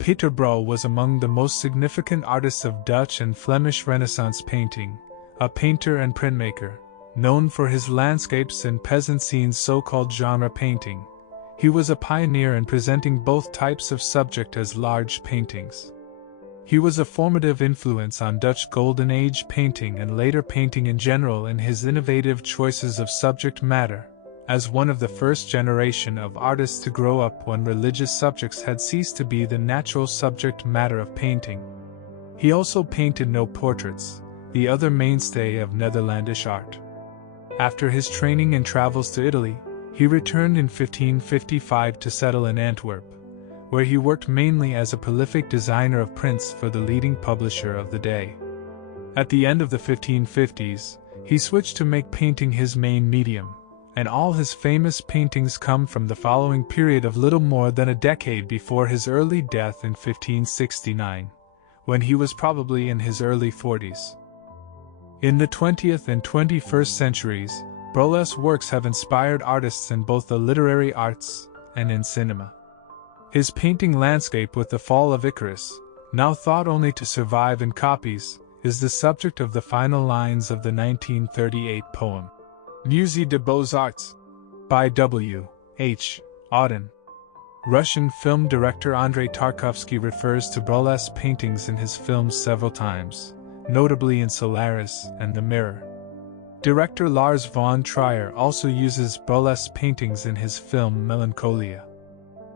Pieter Bruegel was among the most significant artists of Dutch and Flemish Renaissance painting, a painter and printmaker, known for his landscapes and peasant scenes, so-called genre painting. He was a pioneer in presenting both types of subject as large paintings. He was a formative influence on Dutch Golden Age painting and later painting in general in his innovative choices of subject matter, as one of the first generation of artists to grow up when religious subjects had ceased to be the natural subject matter of painting. He also painted no portraits, the other mainstay of Netherlandish art. After his training and travels to Italy, he returned in 1555 to settle in Antwerp, where he worked mainly as a prolific designer of prints for the leading publisher of the day. At the end of the 1550s, he switched to make painting his main medium, and all his famous paintings come from the following period of little more than a decade before his early death in 1569, when he was probably in his early 40s. In the 20th and 21st centuries, Bruegel's works have inspired artists in both the literary arts and in cinema. His painting Landscape with the Fall of Icarus, now thought only to survive in copies, is the subject of the final lines of the 1938 poem, Musée des Beaux-Arts, by W. H. Auden. Russian film director Andrei Tarkovsky refers to Bruegel's paintings in his films several times, notably in Solaris and The Mirror. Director Lars von Trier also uses Bruegel's paintings in his film Melancholia.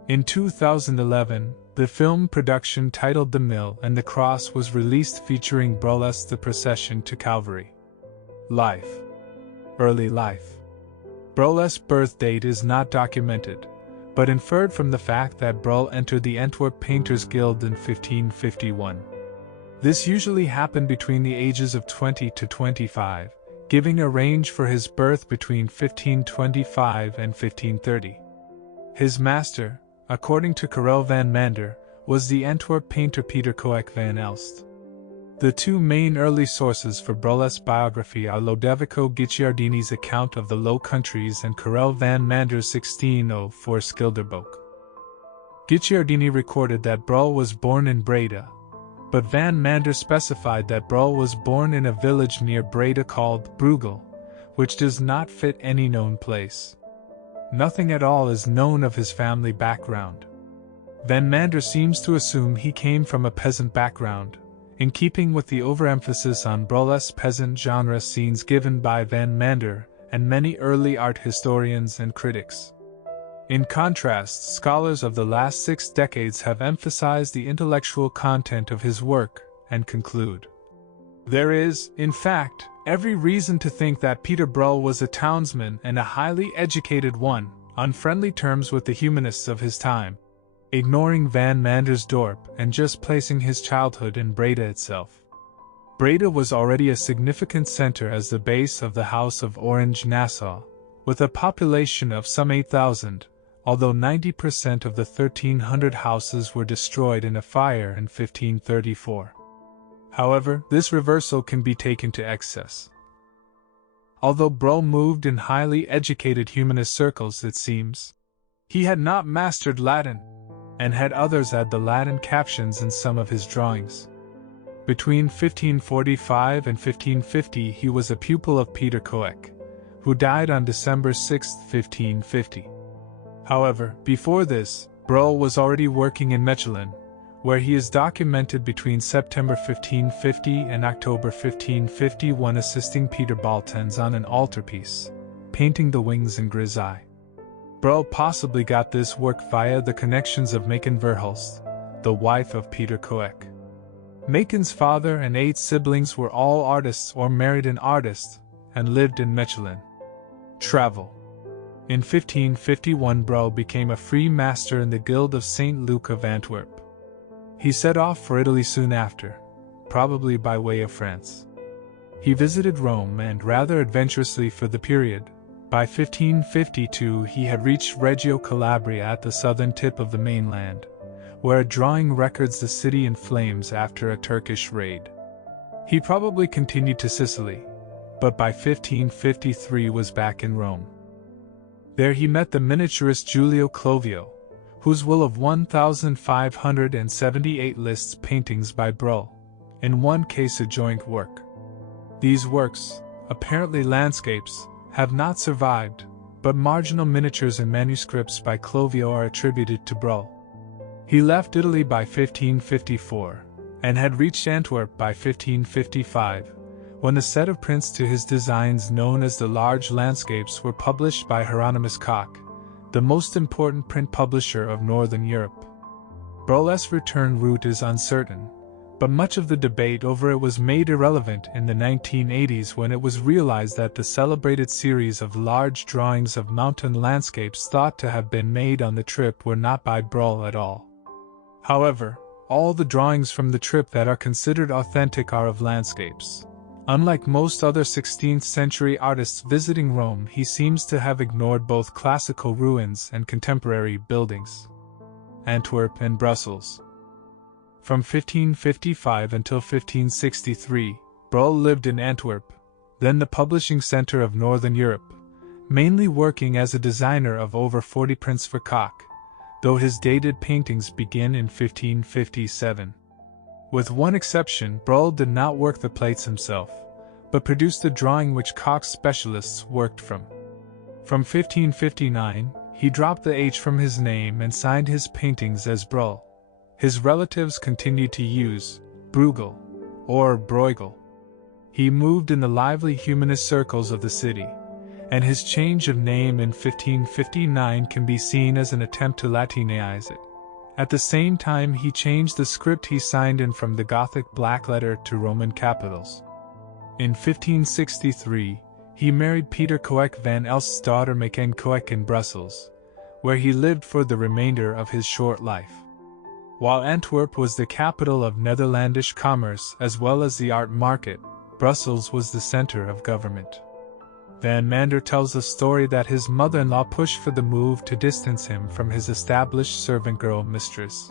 In 2011, the film production titled The Mill and the Cross was released, featuring Bruegel's The Procession to Calvary. Life. Early life. Bruegel's birth date is not documented, but inferred from the fact that Bruegel entered the Antwerp Painters Guild in 1551. This usually happened between the ages of 20 to 25, giving a range for his birth between 1525 and 1530. His master, according to Karel van Mander, was the Antwerp painter Pieter Coec van Elst. The two main early sources for Bruegel's biography are Lodovico Guicciardini's account of the Low Countries and Karel van Mander's 1604 Schilderboek. Guicciardini recorded that Bruegel was born in Breda, but van Mander specified that Bruegel was born in a village near Breda called Bruegel, which does not fit any known place. Nothing at all is known of his family background. Van Mander seems to assume he came from a peasant background, in keeping with the overemphasis on Bruegel's peasant genre scenes given by van Mander and many early art historians and critics. In contrast, scholars of the last 6 decades have emphasized the intellectual content of his work and conclude, there is, in fact, every reason to think that Pieter Bruegel was a townsman and a highly educated one, on friendly terms with the humanists of his time, ignoring van Mander's dorp and just placing his childhood in Breda itself. Breda was already a significant center as the base of the House of Orange-Nassau, with a population of some 8,000, although 90% of the 1,300 houses were destroyed in a fire in 1534. However, this reversal can be taken to excess. Although Bruegel moved in highly educated humanist circles, it seems, he had not mastered Latin, and had others add the Latin captions in some of his drawings. Between 1545 and 1550 he was a pupil of Pieter Coec, who died on December 6, 1550. However, before this, Bruegel was already working in Mechelen, where he is documented between September 1550 and October 1551 assisting Peter Baltens on an altarpiece, painting the wings in grisaille. Bruegel possibly got this work via the connections of Mayken Verhulst, the wife of Pieter Coec. Mayken's father and 8 siblings were all artists or married an artist, and lived in Mechelen. Travel. In 1551 Bruegel became a free master in the Guild of St. Luke of Antwerp. He set off for Italy soon after, probably by way of France. He visited Rome and, rather adventurously for the period, by 1552 he had reached Reggio Calabria at the southern tip of the mainland, where a drawing records the city in flames after a Turkish raid. He probably continued to Sicily, but by 1553 was back in Rome. There he met the miniaturist Giulio Clovio, whose will of 1,578 lists paintings by Bruegel, in one case a joint work. These works, apparently landscapes, have not survived, but marginal miniatures and manuscripts by Clovio are attributed to Bruegel. He left Italy by 1554, and had reached Antwerp by 1555, when a set of prints to his designs known as the Large Landscapes were published by Hieronymus Koch, the most important print publisher of Northern Europe. Bruegel's return route is uncertain, but much of the debate over it was made irrelevant in the 1980s when it was realized that the celebrated series of large drawings of mountain landscapes thought to have been made on the trip were not by Bruegel at all. However, all the drawings from the trip that are considered authentic are of landscapes. Unlike most other 16th-century artists visiting Rome, he seems to have ignored both classical ruins and contemporary buildings. Antwerp and Brussels. From 1555 until 1563, Bruegel lived in Antwerp, then the publishing center of Northern Europe, mainly working as a designer of over 40 prints for Koch, though his dated paintings begin in 1557. With one exception, Bruegel did not work the plates himself, but produced a drawing which Koch's specialists worked from. From 1559, he dropped the H from his name and signed his paintings as Bruegel. His relatives continued to use Bruegel or Bruegel. He moved in the lively humanist circles of the city, and his change of name in 1559 can be seen as an attempt to Latinize it. At the same time, he changed the script he signed in from the Gothic blackletter to Roman capitals. In 1563, he married Pieter Coec van Elst's daughter Maken Coec in Brussels, where he lived for the remainder of his short life. While Antwerp was the capital of Netherlandish commerce as well as the art market, Brussels was the center of government. Van Mander tells a story that his mother-in-law pushed for the move to distance him from his established servant girl mistress.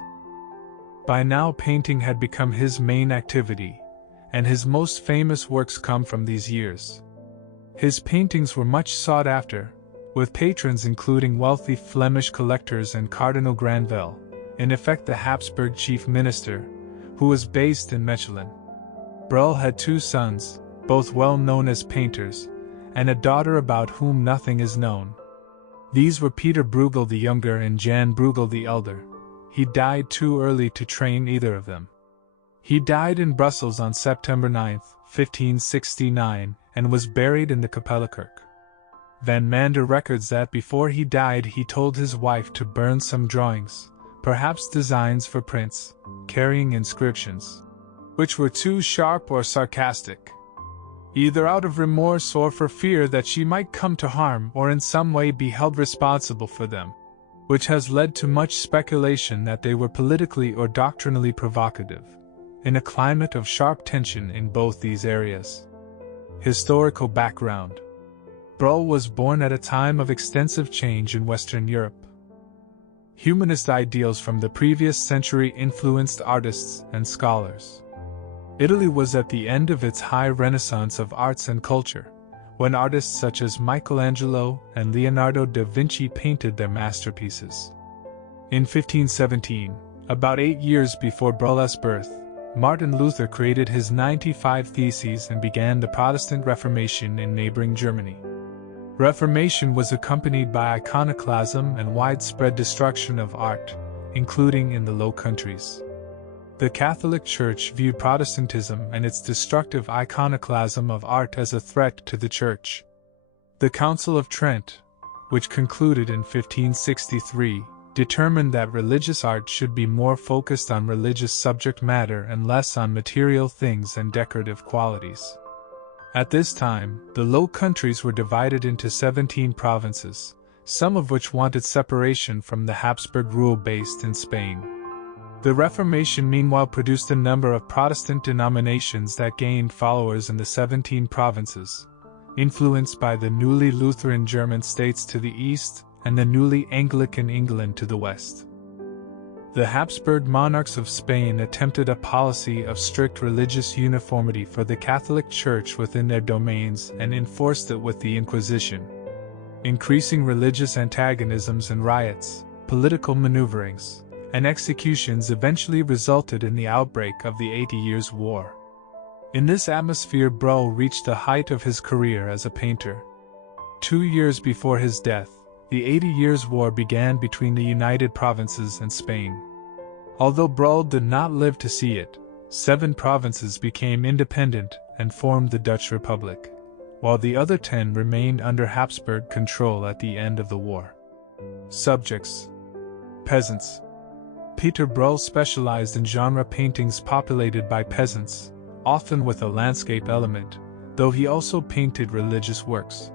By now painting had become his main activity, and his most famous works come from these years. His paintings were much sought after, with patrons including wealthy Flemish collectors and Cardinal Granvelle, in effect the Habsburg chief minister, who was based in Mechelen. Bruegel had two sons, both well known as painters, and a daughter about whom nothing is known. These were Pieter Bruegel the Younger and Jan Bruegel the Elder. He died too early to train either of them. He died in Brussels on September 9, 1569, and was buried in the Kapellenkirk. Van Mander records that before he died he told his wife to burn some drawings, perhaps designs for prints, carrying inscriptions, which were too sharp or sarcastic, either out of remorse or for fear that she might come to harm or in some way be held responsible for them, which has led to much speculation that they were politically or doctrinally provocative, in a climate of sharp tension in both these areas. Historical background. Bruegel was born at a time of extensive change in Western Europe. Humanist ideals from the previous century influenced artists and scholars. Italy was at the end of its high renaissance of arts and culture, when artists such as Michelangelo and Leonardo da Vinci painted their masterpieces. In 1517, about 8 years before Bruegel's birth, Martin Luther created his 95 Theses and began the Protestant Reformation in neighboring Germany. Reformation was accompanied by iconoclasm and widespread destruction of art, including in the Low Countries. The Catholic Church viewed Protestantism and its destructive iconoclasm of art as a threat to the Church. The Council of Trent, which concluded in 1563, determined that religious art should be more focused on religious subject matter and less on material things and decorative qualities. At this time, the Low Countries were divided into 17 provinces, some of which wanted separation from the Habsburg rule based in Spain. The Reformation meanwhile produced a number of Protestant denominations that gained followers in the 17 provinces, influenced by the newly Lutheran German states to the east and the newly Anglican England to the west. The Habsburg monarchs of Spain attempted a policy of strict religious uniformity for the Catholic Church within their domains and enforced it with the Inquisition, increasing religious antagonisms and riots, political maneuverings, and executions eventually resulted in the outbreak of the 80 Years' War. In this atmosphere, Bruegel reached the height of his career as a painter. 2 years before his death, the 80 Years' War began between the United Provinces and Spain. Although Bruegel did not live to see it, 7 provinces became independent and formed the Dutch Republic, while the other 10 remained under Habsburg control at the end of the war. Subjects: peasants. Pieter Bruegel specialized in genre paintings populated by peasants, often with a landscape element, though he also painted religious works.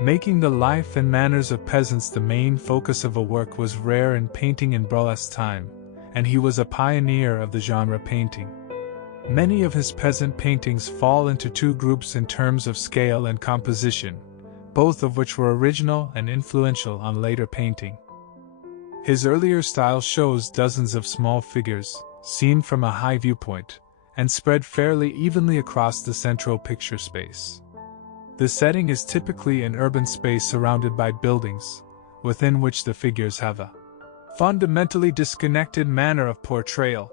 Making the life and manners of peasants the main focus of a work was rare in painting in Bruegel's time, and he was a pioneer of the genre painting. Many of his peasant paintings fall into 2 groups in terms of scale and composition, both of which were original and influential on later painting. His earlier style shows dozens of small figures, seen from a high viewpoint, and spread fairly evenly across the central picture space. The setting is typically an urban space surrounded by buildings, within which the figures have a fundamentally disconnected manner of portrayal,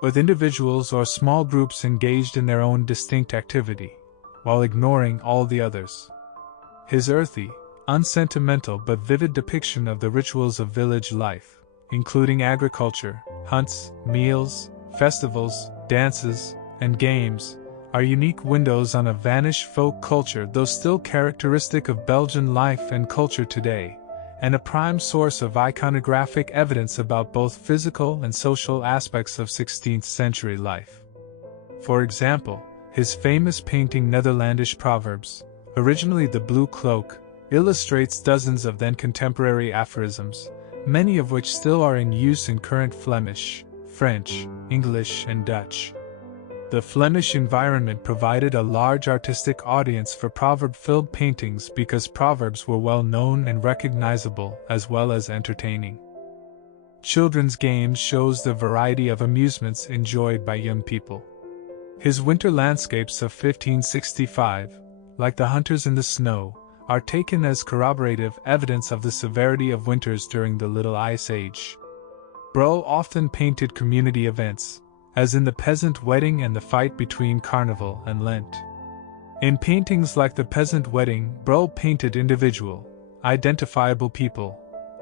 with individuals or small groups engaged in their own distinct activity, while ignoring all the others. His earthy, unsentimental but vivid depiction of the rituals of village life, including agriculture, hunts, meals, festivals, dances, and games, are unique windows on a vanished folk culture, though still characteristic of Belgian life and culture today, and a prime source of iconographic evidence about both physical and social aspects of 16th century life. For example, his famous painting Netherlandish Proverbs, originally The Blue Cloak, illustrates dozens of then contemporary aphorisms, many of which still are in use in current Flemish, French, English, and Dutch. The Flemish environment provided a large artistic audience for proverb-filled paintings because proverbs were well known and recognizable as well as entertaining. Children's games shows the variety of amusements enjoyed by young people. His winter landscapes of 1565, like The Hunters in the Snow, are taken as corroborative evidence of the severity of winters during the Little Ice Age. Bruegel often painted community events, as in the peasant wedding and the fight between Carnival and Lent. In paintings like the Peasant Wedding, Bruegel painted individual, identifiable people,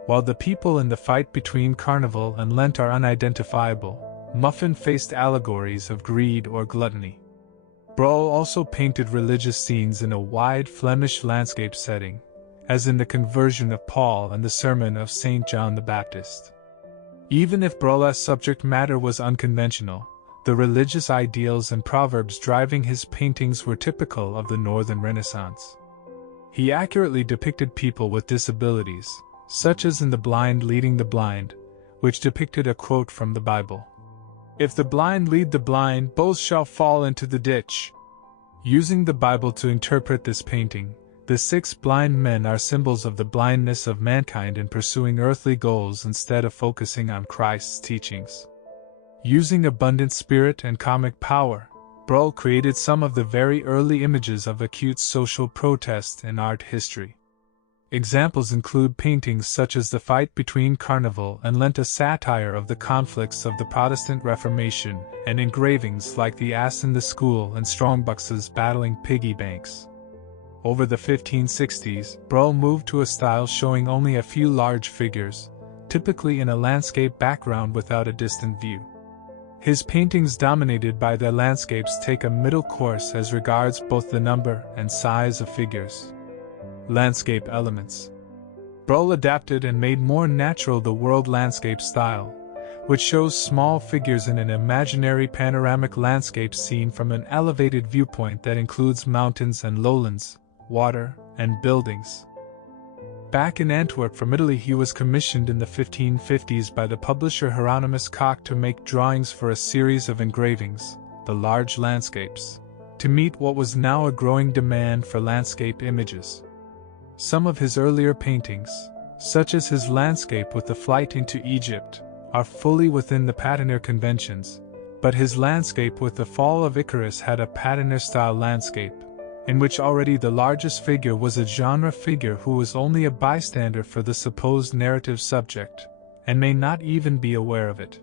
while the people in the fight between Carnival and Lent are unidentifiable, muffin-faced allegories of greed or gluttony. Bruegel also painted religious scenes in a wide Flemish landscape setting, as in the Conversion of Paul and the Sermon of St. John the Baptist. Even if Bruegel's subject matter was unconventional, the religious ideals and proverbs driving his paintings were typical of the Northern Renaissance. He accurately depicted people with disabilities, such as in The Blind Leading the Blind, which depicted a quote from the Bible. "If the blind lead the blind, both shall fall into the ditch." Using the Bible to interpret this painting, the 6 blind men are symbols of the blindness of mankind in pursuing earthly goals instead of focusing on Christ's teachings. Using abundant spirit and comic power, Bruegel created some of the very early images of acute social protest in art history. Examples include paintings such as The Fight Between Carnival and Lent, a satire of the conflicts of the Protestant Reformation, and engravings like The Ass in the School and Strongbox's Battling Piggy Banks. Over the 1560s, Bruegel moved to a style showing only a few large figures, typically in a landscape background without a distant view. His paintings dominated by their landscapes take a middle course as regards both the number and size of figures. Landscape elements. Bruegel adapted and made more natural the world landscape style, which shows small figures in an imaginary panoramic landscape seen from an elevated viewpoint that includes mountains and lowlands, water, and buildings. Back in Antwerp from Italy, he was commissioned in the 1550s by the publisher Hieronymus Koch to make drawings for a series of engravings, The Large Landscapes, to meet what was now a growing demand for landscape images. Some of his earlier paintings, such as his landscape with the flight into Egypt, are fully within the patineur conventions, but his landscape with the Fall of Icarus had a patineur-style landscape, in which already the largest figure was a genre figure who was only a bystander for the supposed narrative subject, and may not even be aware of it.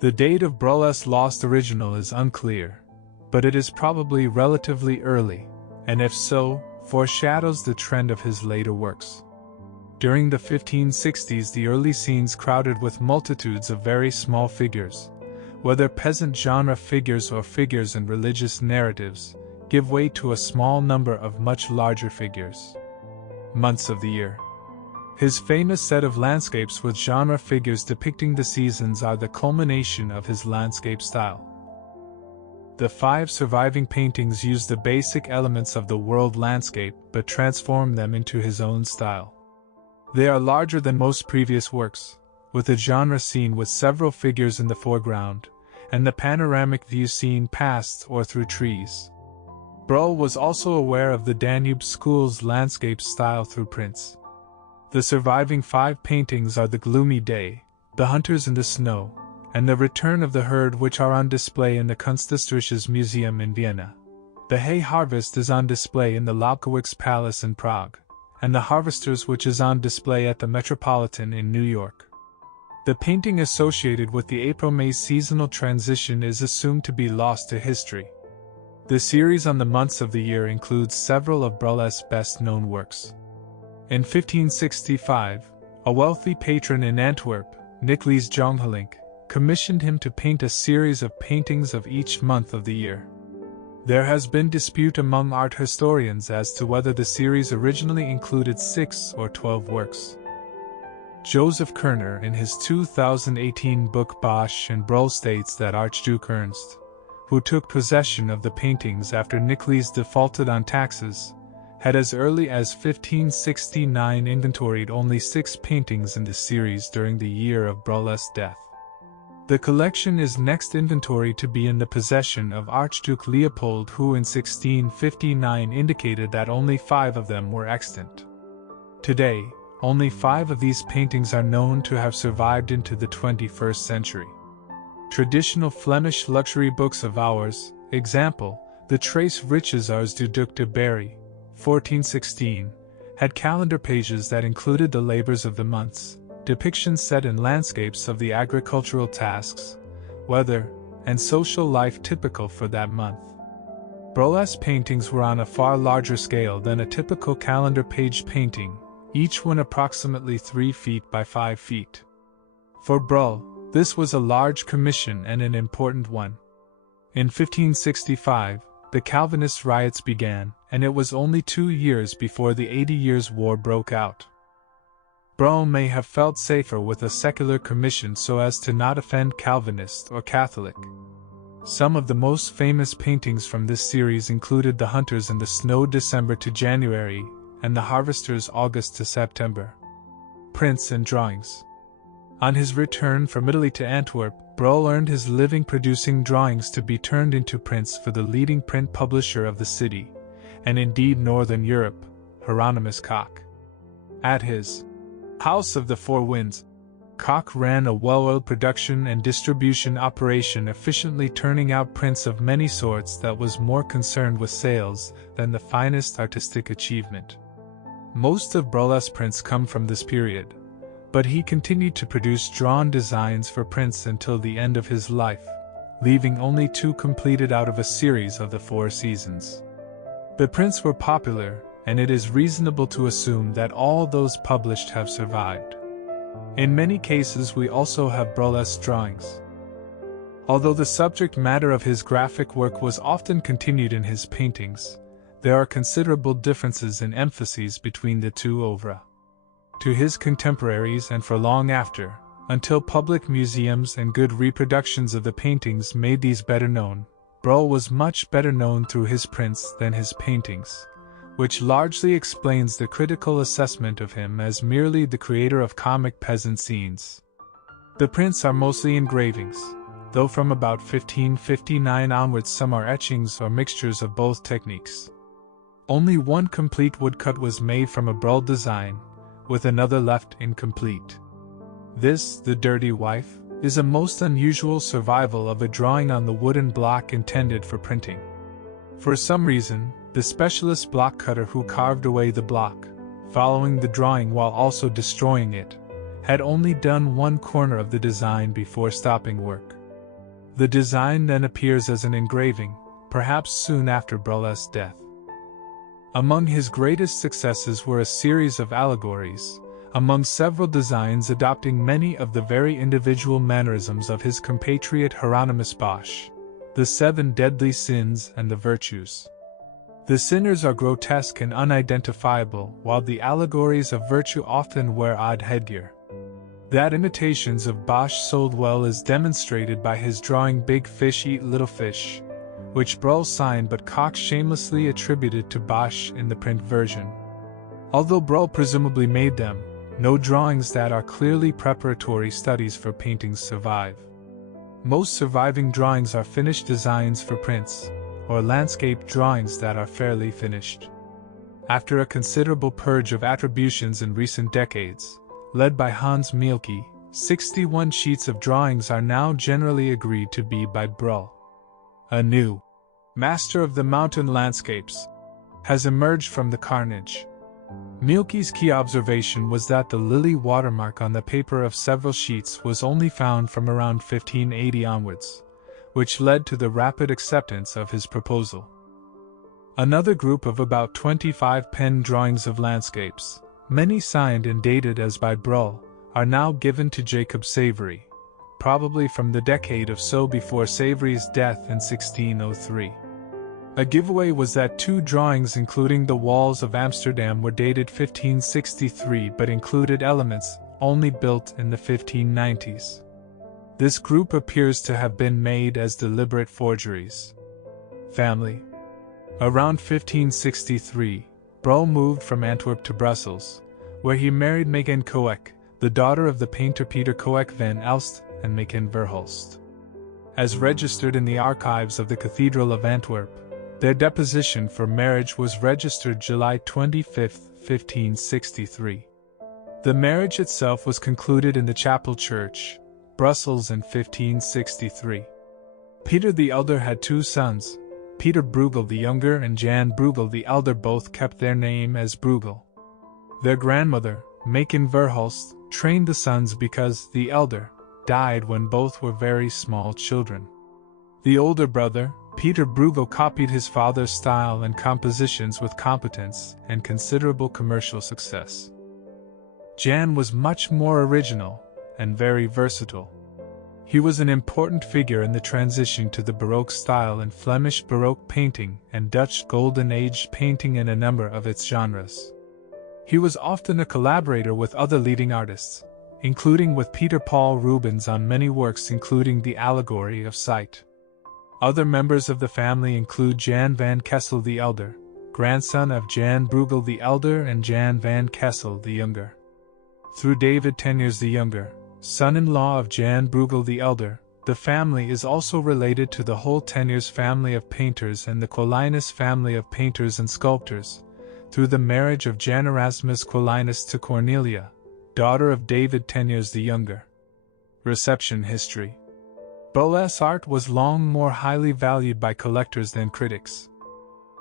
The date of Bruegel's lost original is unclear, but it is probably relatively early, and if so, foreshadows the trend of his later works. During the 1560s, the early scenes crowded with multitudes of very small figures, whether peasant genre figures or figures in religious narratives, give way to a small number of much larger figures. Months of the year. His famous set of landscapes with genre figures depicting the seasons are the culmination of his landscape style. The 5 surviving paintings use the basic elements of the world landscape but transform them into his own style. They are larger than most previous works, with a genre scene with several figures in the foreground, and the panoramic view seen past or through trees. Bruegel was also aware of the Danube school's landscape style through prints. The surviving 5 paintings are The Gloomy Day, The Hunters in the Snow, and The Return of the Herd, which are on display in the Kunsthistorisches Museum in Vienna. The Hay Harvest is on display in the Lobkowicz Palace in Prague, and The Harvesters, which is on display at the Metropolitan in New York. The painting associated with the April-May seasonal transition is assumed to be lost to history. The series on the months of the year includes several of Bruegel's best-known works. In 1565, a wealthy patron in Antwerp, Nicolas Jongelink, commissioned him to paint a series of paintings of each month of the year. There has been dispute among art historians as to whether the series originally included 6 or 12 works. Joseph Kerner, in his 2018 book Bosch and Bruegel, states that Archduke Ernst, who took possession of the paintings after Nicolas defaulted on taxes, had as early as 1569 inventoried only 6 paintings in the series during the year of Bruegel's death. The collection is next inventory to be in the possession of Archduke Leopold, who in 1659 indicated that only 5 of them were extant. Today, only 5 of these paintings are known to have survived into the 21st century. Traditional Flemish luxury books of hours, example, the Trace Riches du Duc de Berry, 1416, had calendar pages that included the labors of the months, depictions set in landscapes of the agricultural tasks, weather, and social life typical for that month. Bruegel's paintings were on a far larger scale than a typical calendar page painting, each one approximately 3 feet by 5 feet. For Bruegel, this was a large commission and an important one. In 1565, the Calvinist riots began, and it was only 2 years before the 80 Years' War broke out. Bruegel may have felt safer with a secular commission so as to not offend Calvinist or Catholic. Some of the most famous paintings from this series included The Hunters in the Snow December to January, and The Harvesters August to September. Prints and drawings. On his return from Italy to Antwerp, Bruegel earned his living producing drawings to be turned into prints for the leading print publisher of the city, and indeed Northern Europe, Hieronymus Koch. At his House of the Four Winds, Koch ran a well-oiled production and distribution operation, efficiently turning out prints of many sorts that was more concerned with sales than the finest artistic achievement. Most of Bruegel's prints come from this period, but he continued to produce drawn designs for prints until the end of his life, leaving only 2 completed out of a series of the 4 seasons. The prints were popular, and it is reasonable to assume that all those published have survived. In many cases we also have Bruegel's drawings. Although the subject matter of his graphic work was often continued in his paintings, there are considerable differences in emphases between the 2 oeuvres. To his contemporaries and for long after, until public museums and good reproductions of the paintings made these better known, Bruegel was much better known through his prints than his paintings, which largely explains the critical assessment of him as merely the creator of comic peasant scenes. The prints are mostly engravings, though from about 1559 onwards some are etchings or mixtures of both techniques. Only one complete woodcut was made from a Bruegel design, with another left incomplete. This, The Dirty Wife, is a most unusual survival of a drawing on the wooden block intended for printing. For some reason, the specialist block cutter who carved away the block, following the drawing while also destroying it, had only done one corner of the design before stopping work. The design then appears as an engraving, perhaps soon after Bruegel's death. Among his greatest successes were a series of allegories, among several designs adopting many of the very individual mannerisms of his compatriot Hieronymus Bosch, the 7 deadly sins and the virtues. The sinners are grotesque and unidentifiable, while the allegories of virtue often wear odd headgear. That imitations of Bosch sold well is demonstrated by his drawing Big Fish Eat Little Fish, which Bruegel signed but Cox shamelessly attributed to Bosch in the print version. Although Bruegel presumably made them, no drawings that are clearly preparatory studies for paintings survive. Most surviving drawings are finished designs for prints, or landscape drawings that are fairly finished. After a considerable purge of attributions in recent decades, led by Hans Mielke, 61 sheets of drawings are now generally agreed to be by Bruegel. A new master of the mountain landscapes has emerged from the carnage. Mielke's key observation was that the lily watermark on the paper of several sheets was only found from around 1580 onwards, which led to the rapid acceptance of his proposal. Another group of about 25 pen drawings of landscapes, many signed and dated as by Bruegel, are now given to Jacob Savory, probably from the decade or so before Savory's death in 1603. A giveaway was that 2 drawings including the walls of Amsterdam were dated 1563 but included elements only built in the 1590s. This group appears to have been made as deliberate forgeries. Family. Around 1563, Bruegel moved from Antwerp to Brussels, where he married Mayken Coeck, the daughter of the painter Pieter Coeck van Elst and Mayken Verhulst. As registered in the archives of the Cathedral of Antwerp, their deposition for marriage was registered July 25, 1563. The marriage itself was concluded in the Chapel Church, Brussels in 1563. Pieter the Elder had 2 sons, Pieter Bruegel the Younger and Jan Bruegel the Elder. Both kept their name as Bruegel. Their grandmother, Mayken Verhulst, trained the sons because the elder died when both were very small children. The older brother, Pieter Bruegel, copied his father's style and compositions with competence and considerable commercial success. Jan was much more original and very versatile. He was an important figure in the transition to the Baroque style in Flemish Baroque painting and Dutch Golden Age painting in a number of its genres. He was often a collaborator with other leading artists, including with Peter Paul Rubens on many works including The Allegory of Sight. Other members of the family include Jan van Kessel the Elder, grandson of Jan Bruegel the Elder and Jan van Kessel the Younger. Through David Teniers the Younger, son-in-law of Jan Bruegel the Elder, the family is also related to the whole Teniers family of painters and the Quillinus family of painters and sculptors, through the marriage of Jan Erasmus Quillinus to Cornelia, daughter of David Teniers the Younger. Reception history. Bruegel's art was long more highly valued by collectors than critics.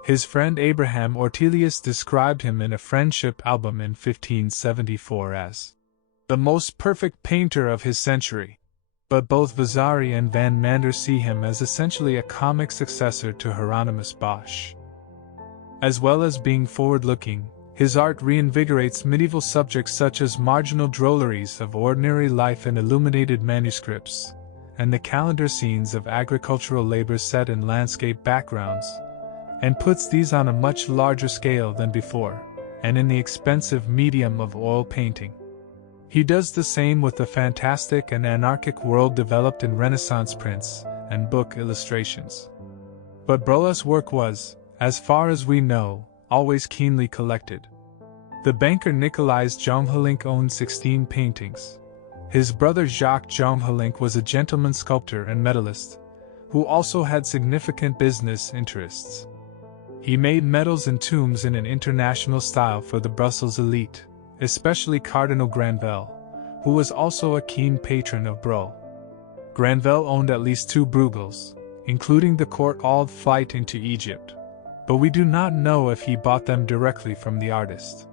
His friend Abraham Ortelius described him in a friendship album in 1574 as the most perfect painter of his century, but both Vasari and Van Mander see him as essentially a comic successor to Hieronymus Bosch. As well as being forward-looking, his art reinvigorates medieval subjects such as marginal drolleries of ordinary life in illuminated manuscripts, and the calendar scenes of agricultural labor set in landscape backgrounds, and puts these on a much larger scale than before, and in the expensive medium of oil painting. He does the same with the fantastic and anarchic world developed in Renaissance prints and book illustrations. But Bruegel's work was, as far as we know, always keenly collected. The banker Nicolaes Jonghelink owned 16 paintings. His brother Jacques Jonghelink was a gentleman sculptor and medalist, who also had significant business interests. He made medals and tombs in an international style for the Brussels elite, especially Cardinal Granvelle, who was also a keen patron of Bruegel. Granvelle owned at least 2 Bruegels, including the Court-Ald Flight into Egypt, but we do not know if he bought them directly from the artist.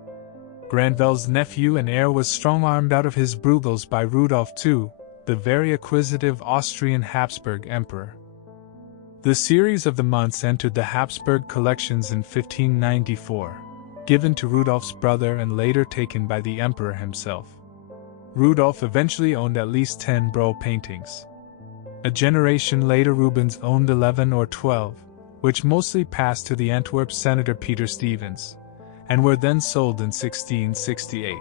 Granville's nephew and heir was strong-armed out of his Bruegels by Rudolf II, the very acquisitive Austrian Habsburg emperor. The series of the months entered the Habsburg collections in 1594, given to Rudolf's brother and later taken by the emperor himself. Rudolf eventually owned at least 10 Bruegel paintings. A generation later Rubens owned 11 or 12, which mostly passed to the Antwerp senator Peter Stevens, and were then sold in 1668.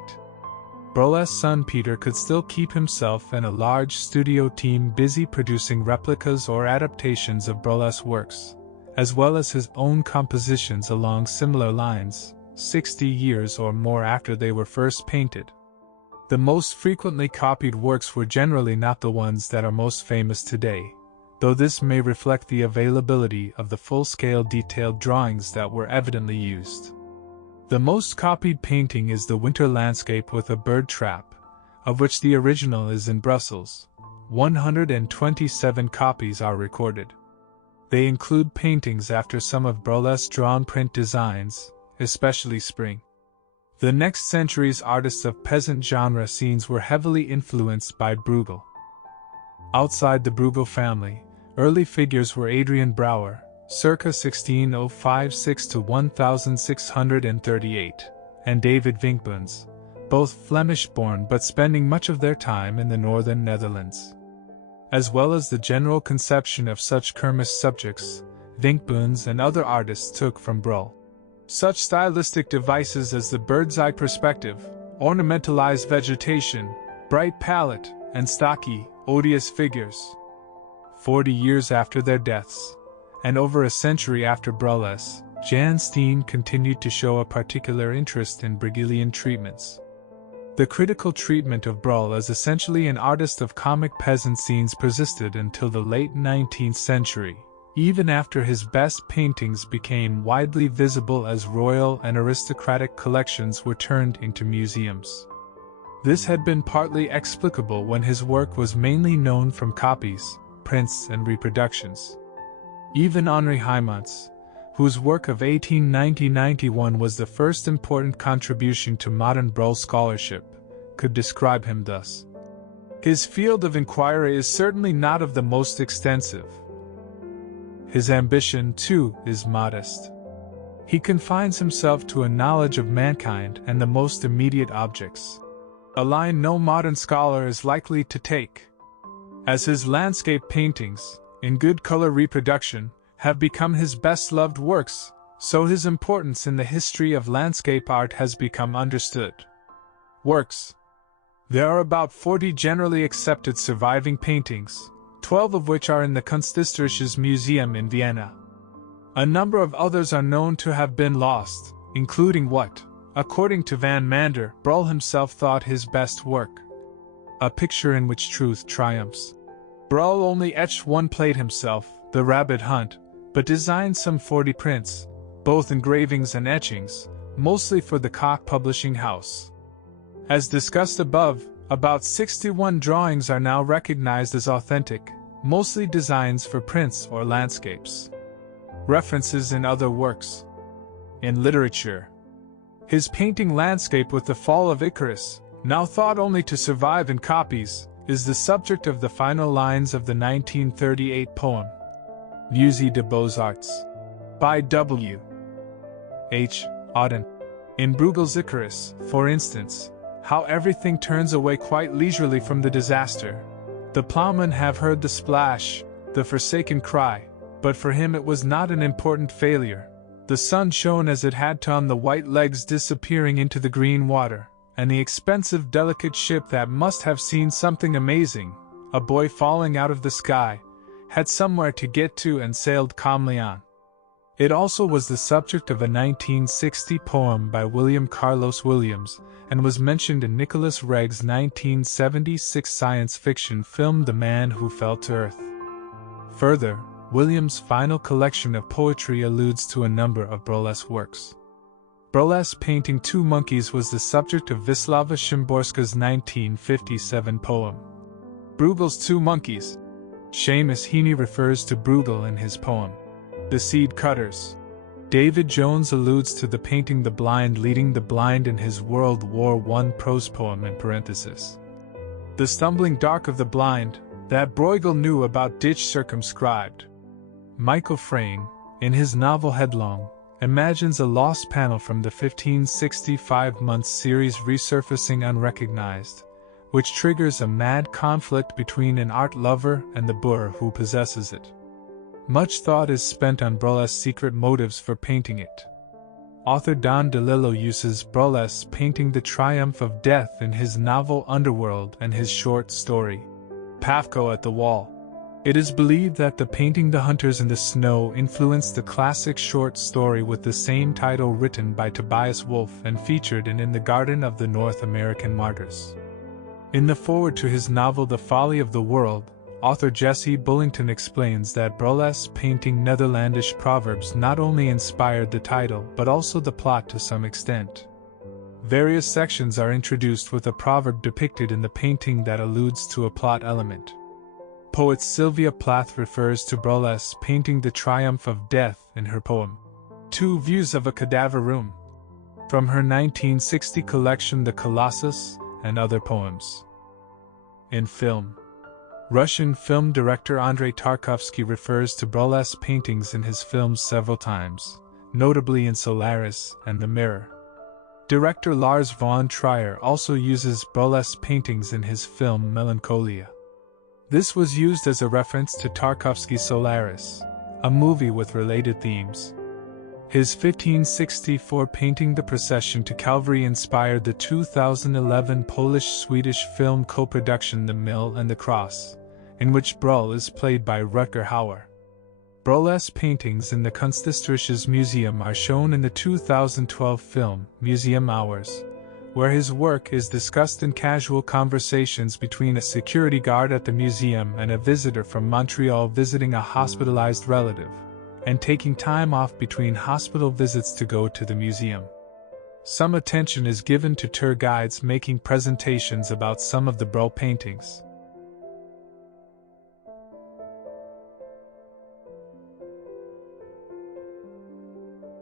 Bruegel's son Peter could still keep himself and a large studio team busy producing replicas or adaptations of Bruegel's works, as well as his own compositions along similar lines, 60 years or more after they were first painted. The most frequently copied works were generally not the ones that are most famous today, though this may reflect the availability of the full-scale detailed drawings that were evidently used. The most copied painting is the winter landscape with a bird trap, of which the original is in Brussels. 127 copies are recorded. They include paintings after some of Bruegel's drawn print designs, especially Spring. The next century's artists of peasant genre scenes were heavily influenced by Bruegel. Outside the Bruegel family, early figures were Adrian Brouwer, circa 16056 to 1638, and David Vinkboens, both Flemish-born but spending much of their time in the northern Netherlands. As well as the general conception of such Kermis subjects, Vinkboens and other artists took from Bruegel. Such stylistic devices as the bird's-eye perspective, ornamentalized vegetation, bright palette, and stocky, odious figures. 40 years after their deaths, and over a century after Bruegel's, Jan Steen continued to show a particular interest in Bruegelian treatments. The critical treatment of Bruegel as essentially an artist of comic peasant scenes persisted until the late 19th century, even after his best paintings became widely visible as royal and aristocratic collections were turned into museums. This had been partly explicable when his work was mainly known from copies, prints, and reproductions. Even Henri Heymans, whose work of 1890-91 was the first important contribution to modern Bruegel scholarship, could describe him thus. His field of inquiry is certainly not of the most extensive. His ambition, too, is modest. He confines himself to a knowledge of mankind and the most immediate objects, a line no modern scholar is likely to take. As his landscape paintings, in good color reproduction, have become his best-loved works, so his importance in the history of landscape art has become understood. Works. There are about 40 generally accepted surviving paintings, 12 of which are in the Kunsthistorisches Museum in Vienna. A number of others are known to have been lost, including what, according to Van Mander, Bruegel himself thought his best work. A picture in which truth triumphs. Bruegel only etched one plate himself, The Rabbit Hunt, but designed some 40 prints, both engravings and etchings, mostly for the Koch Publishing House. As discussed above, about 61 drawings are now recognized as authentic, mostly designs for prints or landscapes. References in other works. In literature. His painting Landscape with the Fall of Icarus, now thought only to survive in copies, is the subject of the final lines of the 1938 poem, Musée des Beaux-Arts, by W. H. Auden. In Bruegel's Icarus, for instance, how everything turns away quite leisurely from the disaster. The ploughmen have heard the splash, the forsaken cry, but for him it was not an important failure. The sun shone as it had to on the white legs disappearing into the green water, and the expensive delicate ship that must have seen something amazing, a boy falling out of the sky, had somewhere to get to and sailed calmly on. It also was the subject of a 1960 poem by William Carlos Williams, and was mentioned in Nicholas Regg's 1976 science fiction film The Man Who Fell to Earth. Further, Williams' final collection of poetry alludes to a number of Bruegel's works. Bruegel's painting Two Monkeys was the subject of Wisława Szymborska's 1957 poem. Bruegel's Two Monkeys. Seamus Heaney refers to Bruegel in his poem, The Seed Cutters. David Jones alludes to the painting The Blind Leading the Blind in his World War I prose poem in parenthesis. The stumbling dark of the blind, that Bruegel knew about ditch circumscribed. Michael Frayn, in his novel Headlong, imagines a lost panel from the 1565 series resurfacing unrecognized, which triggers a mad conflict between an art lover and the boor who possesses it. Much thought is spent on Bruegel's secret motives for painting it. Author Don DeLillo uses Bruegel's painting The Triumph of Death in his novel Underworld and his short story, Pavko at the Wall. It is believed that the painting The Hunters in the Snow influenced the classic short story with the same title written by Tobias Wolff and featured in The Garden of the North American Martyrs. In the foreword to his novel The Folly of the World, author Jesse Bullington explains that Bruegel's painting Netherlandish proverbs not only inspired the title but also the plot to some extent. Various sections are introduced with a proverb depicted in the painting that alludes to a plot element. Poet Sylvia Plath refers to Bruegel's painting The Triumph of Death in her poem, Two Views of a Cadaver Room, from her 1960 collection The Colossus and Other Poems. In film, Russian film director Andrei Tarkovsky refers to Bruegel's paintings in his films several times, notably in Solaris and The Mirror. Director Lars von Trier also uses Bruegel's paintings in his film Melancholia. This was used as a reference to Tarkovsky's Solaris, a movie with related themes. His 1564 painting The Procession to Calvary inspired the 2011 Polish-Swedish film co-production The Mill and the Cross, in which Bruegel is played by Rutger Hauer. Bruegel's paintings in the Kunsthistorisches Museum are shown in the 2012 film Museum Hours, where his work is discussed in casual conversations between a security guard at the museum and a visitor from Montreal visiting a hospitalized relative, and taking time off between hospital visits to go to the museum. Some attention is given to tour guides making presentations about some of the Bruegel paintings.